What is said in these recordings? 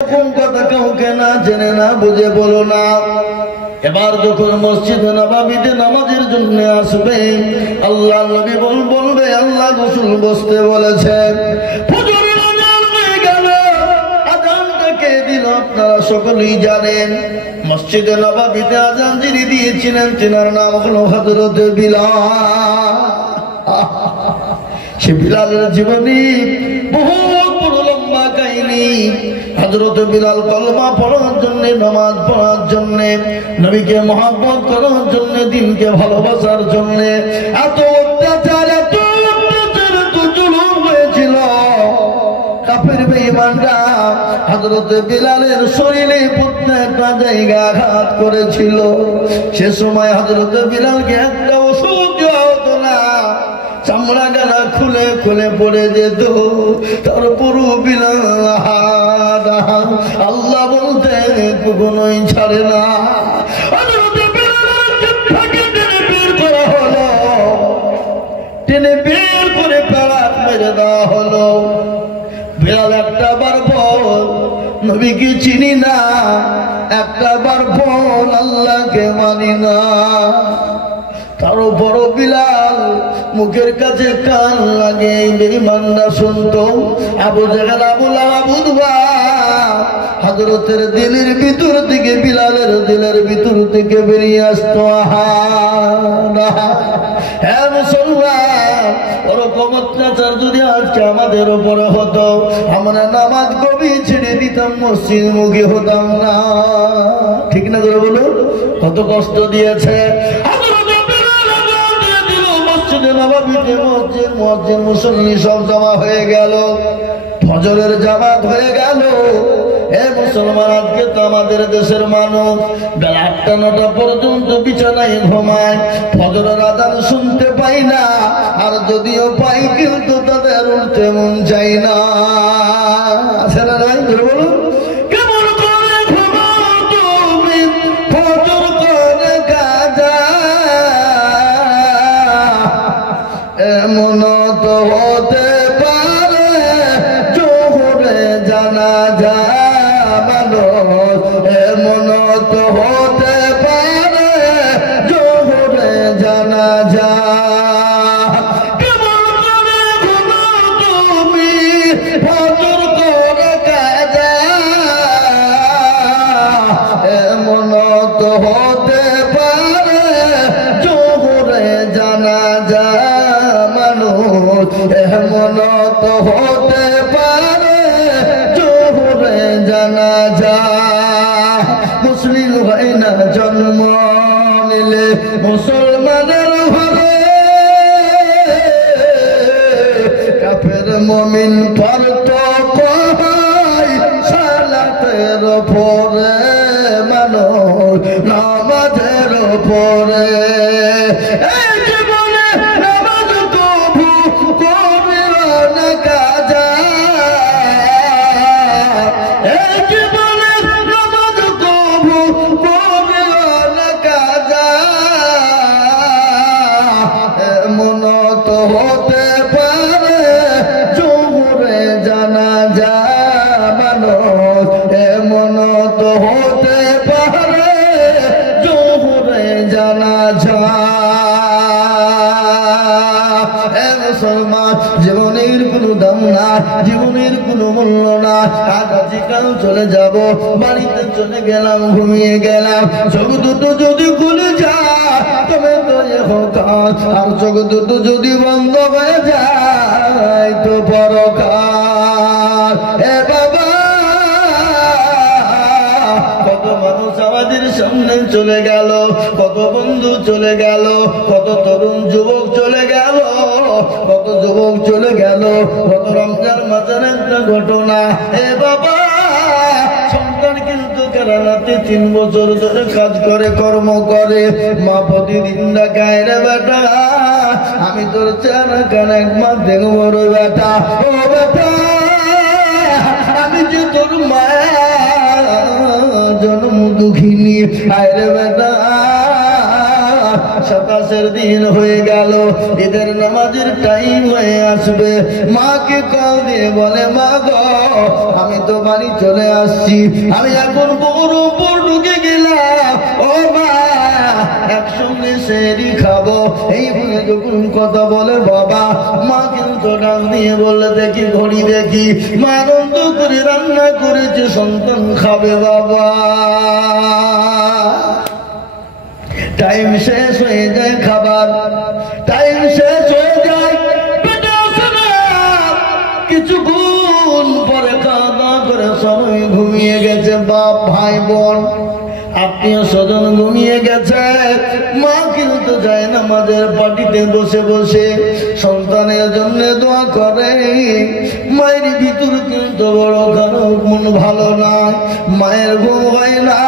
কোন কথা কাউকে না জেনে না বুঝে বলো না। এবার যখন মসজিদে নববীতে নামাজের জন্য আসবে, আল্লাহ নবী বলবে আল্লাহ রাসূল বসতে বলেছেন। ফজরের আযান হয়ে গেল, আযানটা কে দিল আপনারা সকলেই জানেন। মসজিদে নববীতে আযান যিনি দিয়েছিলেন তিনার নাম হলো হযরত বিলাল। সে বিলালের জীবনী বহুত বড় লম্বা কাহিনী। হযরত বিলাল কলমা পড়ার জন্য, নামাজ পড়ার জন্য, নবীকে মহব্বত করার জন্য, দ্বীনকে ভালোবাসার জন্য এত অত্যাচার এত জুলুম হয়েছিল। কাফের বেঈমানরা হযরত বিলালের শরীরে প্রত্যেকটা জায়গা আঘাত করেছিল। সে সময় হযরত বিলালকে একটা ওষুধ দেওয়া হতো না, চামড়া গালা খুলে খুলে পড়ে যেত। তারপরও বিলাল আল্লাহ বলতে কখনোই ছাড়ে না। টেনে বের করে পেড়াত মেরে দেওয়া হলো। বিলাল একটা বার বল নবীকে চিনি না, একটা বার বল আল্লাহকে মানি না। তার বড় বিলাল মুখের কাছে কান লাগে বেঈমানরা শুনতো। আবু জাহেল আবু লাহাব উতবা হযরতের দিলের ভিতর থেকে, বিলালের দিলের ভিতর থেকে বেরিয়ে আসতো। হ্যাঁ মুসলমান, ওরকম অত্যাচার যদি আজকে আমাদের উপরে হতো, আমরা নামাজ কবি ছেড়ে দিতাম, মসজিদ মুখী হতাম না। ঠিক না ধরে বলো, কত কষ্ট দিয়েছে। মুসল্লি সব জমা হয়ে গেল, ফজরের জামাত হয়ে গেল। এ মুসলমান, আজকে তো আমাদের দেশের মানুষ বেলা ৮টা-৯টা পর্যন্ত বিছানায় ঘুমায়, ফজরের আযান শুনতে পাই না। আর যদিও পাই কিন্তু তাদের উঠতে মন চাই না। আছে না নাই বলুন? কেমন করে ঘুমাও তুমি ফজর করে কাজা, এমন তো হতে পারে জোহরে জানাজা মানুষ, এমন তো হতে পারে জোহরে জানাজা। কেমন করে ঘুমাও তুমি ফজর করে কাজা, এমন তো হতে পারে জোহরে জানাজা মানুষ, এমন তো হতে পারে জোহরে জানাজা। মুসলিম হয় না জন্ম নিলে মুসলমানের ঘরে, কাফের মুমিন পার্থক্য হয় সালাতের পরে, মানুষ নামাজের পরে। জীবনের কোনো দাম না, জীবনের কোনো মূল্য না। আজ আজকাল চলে যাব, বাড়িতে চলে গেলাম, ঘুমিয়ে গেলাম, চোখ দুটো যদি খুলে যায় তবে তো ইহকাল, আর চোখ দুটো যদি বন্ধ হয়ে যায় তো পরকাল। এ বাবা, কত মানুষ আমাদের সামনে চলে গেল, কত বন্ধু চলে গেল, কত তরুণ যুবক চলে গেল, কত যুবক চলে গেল। কত রমজান মাসের একটা ঘটনা। এ বাবা, সন্তান কিন্তু কেরালাতে ৩ বছর ধরে কাজ করে, কর্ম করে, মা প্রতিদিন ডাকায়, রে বেটা আমি তোর চেহারা কান একবার দেখবো রে বেটা। ও বেটা, আমি যে তোর মা জন্ম দুঃখিনী, আয় রে বেটা 27-এর দিন হয়ে গেল, ঈদের নামাজের টাইম হয়ে আসবে। মাকে কল দিয়ে বলে, মা গো আমি তো বাড়ি চলে আসছি, আমি এখন বহরমপুর ঢুকে গেলাম, ও মা একসঙ্গে সেহরি খাবো। এই বলে যখন কথা বলে বাবা, মা কিন্তু ডাক দিয়ে বললে, দেখি ঘড়ি দেখি, মা আনন্দ করে রান্না করেছে, সন্তান খাবে বাবা। টাইম শেষ হয়ে যায়, খাবার টাইম শেষ হয়ে যায়, কিছুক্ষণ পরে খাওয়া দাওয়া করে সবাই ঘুমিয়ে গেছে, বাপ ভাই বোন আত্মীয় স্বজন ঘুমিয়ে গেছে। মা কিন্তু যায় নামাজের পাটিতে বসে বসে সন্তানের জন্য দোয়া করে। মায়ের ভিতর কিন্তু বড় কারো মন ভালো না, মায়ের ঘুম হয় না।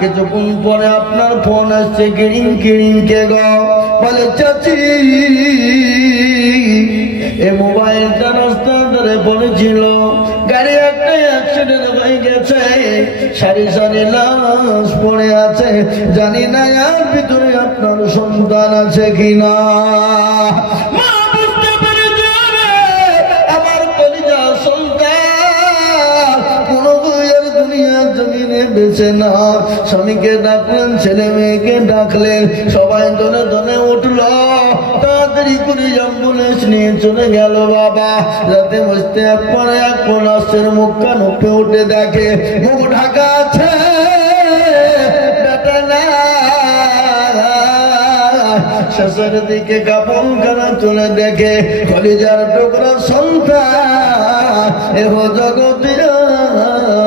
কিছুক্ষণ পরে আপনার ফোন আসছে, কিড়িং কিড়িং, কে গো? বলে চাচি এ মোবাইলটা রাস্তার ধারে পড়েছিল, গাড়ি একটা অ্যাক্সিডেন্ট হয়ে গেছে, সারি সারি লাশ পড়ে আছে, জানি না এর ভিতরে আপনার সন্তান আছে কিনা। মা বুঝতে পেরেছে আমার কলিজা সন্তান কোন বইয়ের দুনিয়ার জমিনে বেঁচে না। স্বামীকে ডাকলেন, ছেলে মেয়েকে ডাকলেন, সবাই দলে দলে উঠলো, তাড়াতাড়ি করে অ্যাম্বুলেন্স নিয়ে চলে গেল। বাবা রাতে বসতে এক পরে এক লাশের মুখ কান উপরে উঠে দেখে মুখ ঢাকা আছে, বেটা না। শেষের দিকে কাপড় খানা তুলে দেখে কলিজার টুকরা সন্তান এহ জগতে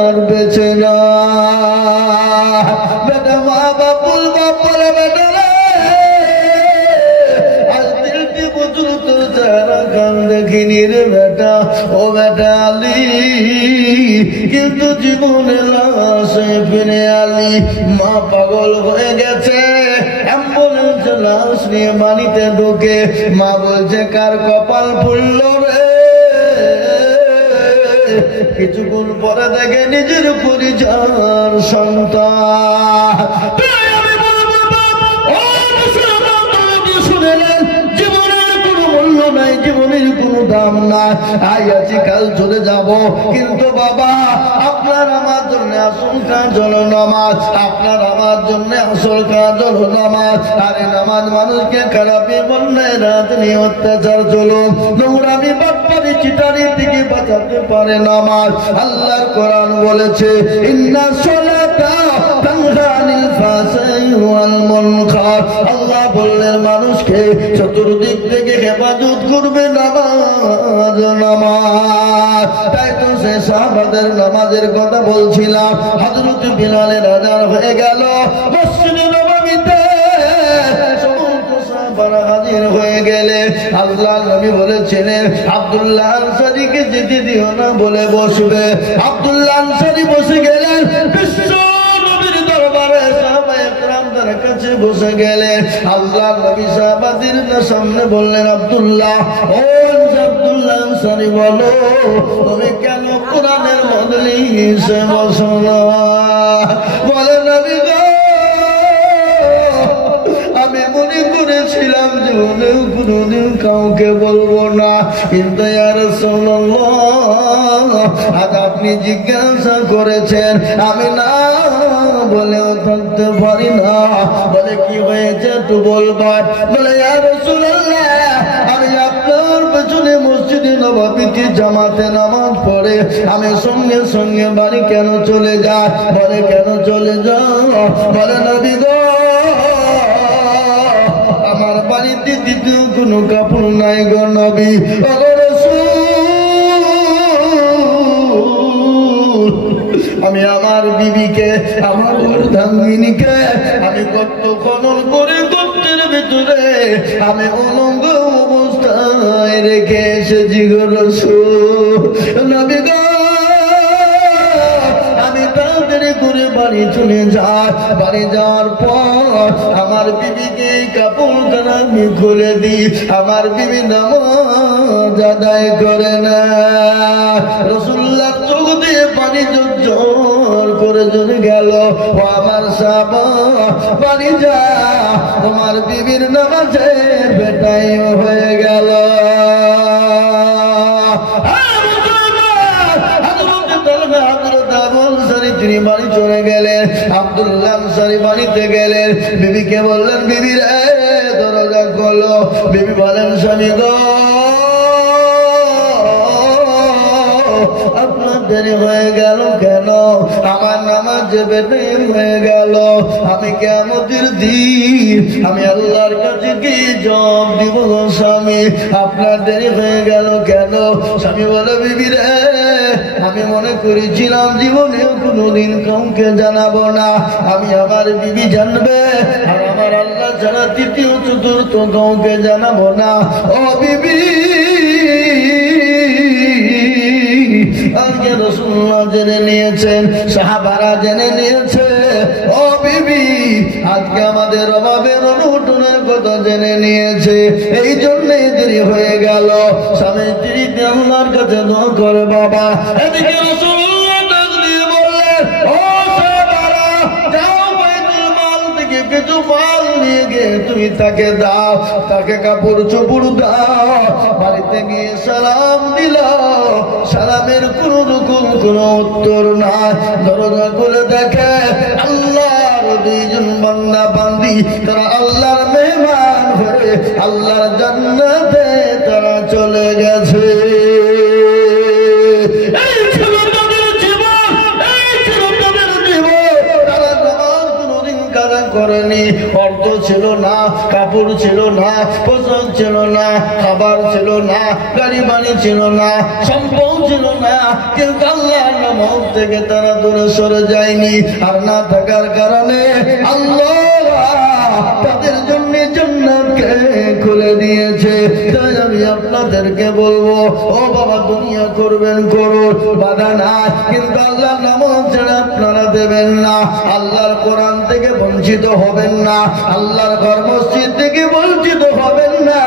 আর বেঁচে না। বেটা মা বাপুল বাপর বেটা দেখিনি রে বেটা, ও বেটা আলী, কিন্তু জীবনে লাশে ফিরে আলী। মা পাগল হয়ে গেছে, অ্যাম্বুলেন্স লাশ নিয়ে বাড়িতে ঢুকে মা বলছে, কার কপাল ফুলল রে? কিছুক্ষণ পরে দেখে নিজের পরিচয় সন্তান। জীবনের কোনো দাম নাই, আই আছি কাল চলে যাব, কিন্তু বাবা আপনার আমার জন্য আসল কাজ হলো নামাজ, আপনার আমার জন্য আসল কাজ হলো নামাজ। আরে নামাজ মানুষকে খারাপি বন্যায় রাত নিয়ে অত্যাচার চলো নোংরামি বাটপারি চিটারি থেকে বাঁচাতে পারে নামাজ। আল্লাহর কোরআন বলেছে, ইন্না সলাতা তানহা আনিল ফাহশাই ওয়াল মুনকার। আল্লাহ বললেন মানুষকে চতুর্দিক থেকে হেফাজত করবে নামাজ, নামাজ। তাই তো সে সাহাবাদের নামাজের কথা বলছিলাম। হযরত বিলালের আযান হয়ে গেল মসজিদে নববীতে, সমস্ত সাহাবারা হাজির হয়ে গেলে আল্লাহ নবী বলেছিলেন, আব্দুল্লাহ আনসারীকে যেতে দিও না বলে বসবে। আব্দুল্লাহ আনসারী বসে গেলেন, বিশ্ব নবীর দরবারে সাহাবায়ে কেরামদের কাছে বসে গেলেন। আল্লাহ নবী সাহাবাদের সামনে বললেন, আব্দুল্লাহ, ও আব্দুল্লাহ আনসারী বলো তুমি কেন কোরআনের মজলিসে বসো না? বলে নবী গো, আমি মনে করেছিলাম জীবনেও কোনোদিন কাউকে বলবো না, কিন্তু ইয়া রাসূলুল্লাহ আজ আপনি জিজ্ঞাসা করেছেন, আমি না বলেও থাকতে পারি না। বলে কি হয়েছে একটু বলবার? বলে ইয়া রাসূলুল্লাহ আমি আপনার পেছনে মসজিদে নববীতে জামাতে নামাজ পড়ে আমি সঙ্গে সঙ্গে বাড়ি কেন চলে যাই? বলে কেন চলে যাও? বলে নবী গো, আমার বাড়িতে দ্বিতীয় কোনো কাপড় নাই গো নবী। আমি আমার বিবিকে, আমার অর্ধাঙ্গিনীকে আমি গর্ত খনন করে গর্তের ভিতরে আমি উলঙ্গ অবস্থায় রেখে এসেছি গো রাসূল। নবী গো, আমি তাড়াতাড়ি করে বাড়ি চলে যাই। বাড়ি যাওয়ার পর আমার বিবিকে কাপড়খানা আমি খুলে দিই, আমার বিবি নামাজ আদায় করে না। রাসূলুল্লাহ চোখ দিয়ে পানি ঝরঝর করে করে চলে গেল। ও আমার সাহাবা বাড়ি যা, তোমার বিবির নামাজের বেটাই হয়ে গেল। তিনি বাড়ি চলে গেলেন, আব্দুল্লাহ আনসারী বাড়িতে গেলেন, বিবিকে বললেন বিবি রে দরজা খোলো। বিবি বলেন স্বামী গো আপনার দেরি হয়ে গেল কেন? আমার নামাজ বেটে হয়ে গেল, আমি কিয়ামতের দিন আমি আল্লাহর কাছে কি জবাব দিব গো স্বামী? আপনার দেরি হয়ে গেল কেন? স্বামী বলে বিবি রে আমি মনে করেছিলাম জীবনেও কোনোদিন কাউকে জানাবো না, আমি আমার বিবি জানবে আর আমার আল্লাহ ছাড়া তৃতীয় চতুর্থ কাউকে জানাবো না। ও বিবি আজকে রাসূলুল্লাহ জেনে নিয়েছেন, সাহাবারা জেনে নিয়েছে। ও বিবি আজকে আমাদের অভাবের অনটনের কথা জেনে নিয়েছে, এই জন্যই দেরি হয়ে গেল। স্বামী স্ত্রীতে আল্লাহর কাছে দোয়া করে বাবা। এদিকে রাসূলুল্লাহ ডাক দিয়ে বললেন ও সাহাবারা যাও বাইতুল মাল থেকে কিছু মাল নিয়ে গিয়ে তুমি তাকে দাও, তাকে কাপড় চোপড় দাও। বাড়িতে গিয়ে সালাম দিল, সালামের কোন রকম কোন উত্তর নাই। দরজা খুলে দেখে আল্লাহর দুইজন বান্দা বান্দি, তারা আল্লাহর মেহমান হয়ে আল্লাহর জান্নাতে তারা চলে গেছে। করেনি, অর্থ ছিল না, কাপড় ছিল না, পোশাক ছিল না, খাবার ছিল না, গাড়ি বাড়ি ছিল না, সম্পদ ছিল না, কিন্তু আল্লাহর নাম থেকে তারা দূরে সরে যায়নি। আর না থাকার কারণে আল্লাহ তাদের জন্য জান্নাতকে খুলে দিয়েছে। তাই আমি আপনাদেরকে বলবো ও বাবা দুনিয়া করবেন করুন, বাধা না, কিন্তু আল্লাহর নাম ছাড়া আপনারা দেবেন না, আল্লাহর কোরআন থেকে বঞ্চিত হবেন না, আল্লাহর ঘর মসজিদ থেকে বঞ্চিত হবেন না।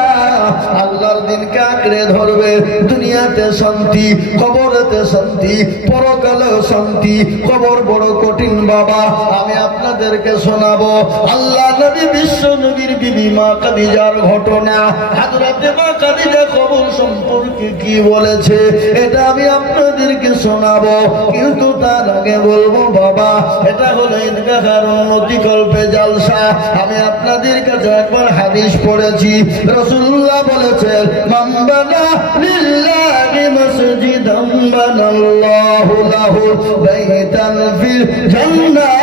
আল্লাহর দিনকে আঁকড়ে ধরবে, দুনিয়াতে শান্তি, কবরেতে শান্তি, পরকালেও শান্তি। কবর বড় কঠিন বাবা, আমি আপনাদেরকে শোনাবো আল্লাহ নবী বিশ্ব নবীর বিবি মা খাদিজার ঘটনা। হযরত মা খাদিজা কবর সম্পর্কে কি বলেছে এটা আমি আপনাদেরকে শোনাবো, কিন্তু তার আগে বলবো বাবা এটা হলো ঈদগাহের উন্নতিকল্পে জালসা। আমি আপনাদের কাছে একবার হাদিস পড়েছি, রাসূলুল্লাহ বলেছেন মান বানা লিল্লাহি মাসজিদান বানাল্লাহু লাহু বাইতান ফিল জান্নাহ।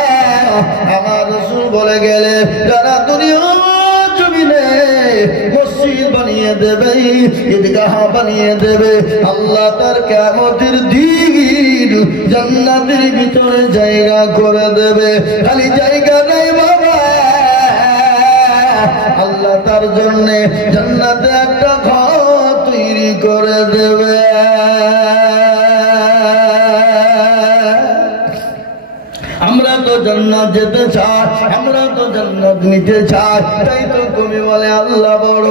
আমার রাসূল বলে গেলে যারা দুনিয়ার জমিনে মসজিদ বানিয়ে দেবে, ঈদগাহ বানিয়ে দেবে, আল্লাহ তার কিয়ামতের দিন জান্নাতের ভিতরে জায়গা করে দেবে। খালি জায়গা নেই বাবা, আল্লাহ তার জন্য জান্নাতে একটা ঘর তৈরি করে দেবে। আমরা তো জান্নাত যেতে চাই, আমরা তো জান্নাত নিতে চাই, তাই তো কবি বলে আল্লাহ বড়,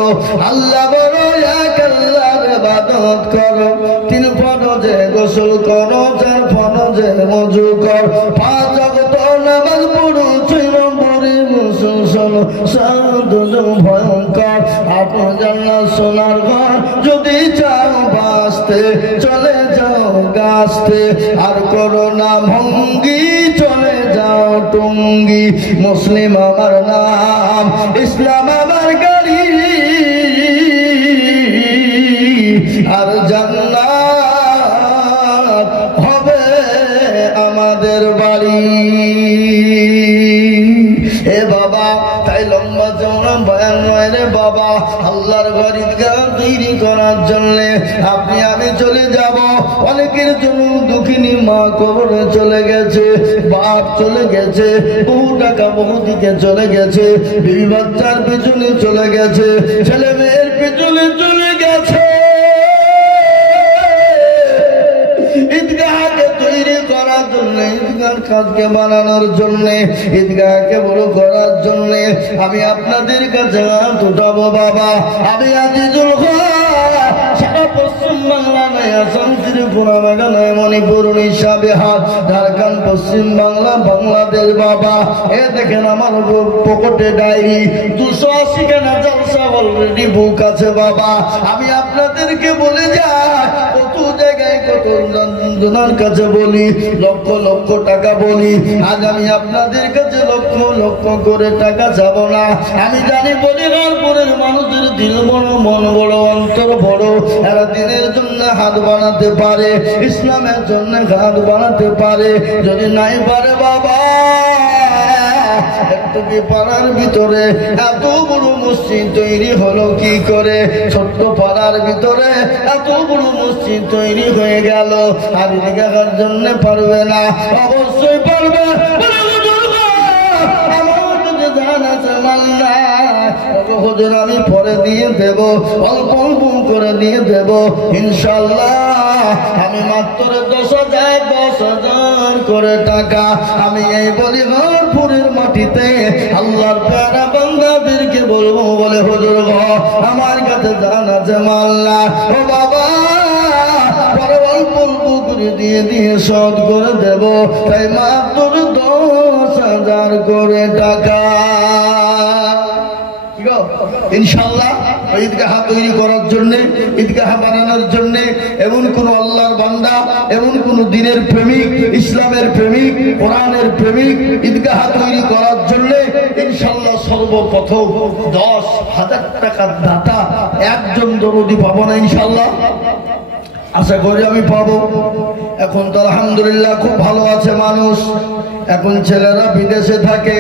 আল্লাহ বড়, এক আল্লাহর ইবাদত করো, 3 ফরজে গোসল করো, 4 ফরজে ওযু করো, 5 ওয়াক্ত নামাজ পড়ো, 6 নম্বরে মুসলমান সাধু ভয়ঙ্কর। আপন জান্নাত সোনার ঘর, যদি চাও বাঁচতে চলে যাও গাছতে, আর করো না ভঙ্গি চলে যাও টঙ্গি। মুসলিম আমার নাম, ইসলাম আমার গাড়ি, আর জান্নাত হবে আমাদের বাড়ি। এ বাবা তাই লম্বা চওড়া বয়ান নয় রে বাবা, আল্লাহর ঘর ঈদগাহ তৈরি করার জন্য আপনি আমি চলে যাব। অনেকের জন্য দুঃখিনী মা কবরে চলে গেছে, বাপ চলে গেছে, বহু টাকা বহু দিকে চলে গেছে, বিবি বাচ্চার পেছনে চলে গেছে, ছেলে মেয়ের পেছনে চলে গেছে। ঈদগাহকে তৈরি করার জন্য, ঈদগাহর কাজকে বানানোর জন্য, ঈদগাহকে বড় করার জন্য আমি আপনাদের কাছে হাত উঠাবো বাবা। আমি আজিজুল হক সারা পশ্চিম বাংলা নাই, আসাম, ত্রিপুরা, মেঘালয়, মণিপুর, উড়িষ্যা, বিহার, ঝাড়খণ্ড, পশ্চিম বাংলা, বাংলাদেশ বাবা। এ দেখেন আমার পকেটে ডায়েরি, 280 খানা জলসা অলরেডি বুক আছে বাবা। আমি আপনাদেরকে বলে যাই, কত জায়গায় কত জনের কাছে বলি, লক্ষ লক্ষ টাকা বলি। আজ আমি আপনাদের কাছে লক্ষ লক্ষ করে টাকা যাব না। আমি জানি বলিগারপুরের মানুষের দিল বড়, মন বড়, অন্তর বড়। এরা দিনের জন্য হাত বানাতে পারে, ইসলামের জন্য হাত বানাতে পারে। যদি নাই পারে বাবা, একটু কি পাড়ার ভিতরে এত বড় মসজিদ তৈরি হলো কি করে? ছোট্ট পাড়ার ভিতরে এত বড় মসজিদ তৈরি হয়ে গেল। আর দেখার জন্য পারবে না? অবশ্যই পারবে। হুজুর আমি পরে দিয়ে দেব, অল্প অল্প করে দিয়ে দেব ইনশাল্লাহ। আমি মাত্র 10,000 করে টাকা আমি এই বলিগারপুরের মাটিতে আল্লাহর প্যারা বান্দাদেরকে বলবো, বলে হুজুর গো আমার কাছে জান আছে মাল্লা। ও বাবা, পরে অল্প অল্প করে দিয়ে দিয়ে শোধ করে দেব, তাই মাত্র 10,000 করে টাকা ইনশাআল্লাহ। ঈদগাহ তৈরি করার জন্য, ঈদগাহ বানানোর জন্য এমন কোন আল্লাহর বান্দা, এমন কোন দিনের প্রেমিক, ইসলামের প্রেমিক, কোরআনের প্রেমিক ঈদগাহ তৈরি করার জন্য ইনশাআল্লাহ সর্বপ্রথম 10,000 টাকার দাতা একজন দরদি পাবো না ইনশাআল্লাহ? আশা করি আমি পাবো। এখন তো আলহামদুলিল্লাহ খুব ভালো আছে মানুষ। এখন ছেলেরা বিদেশে থাকে।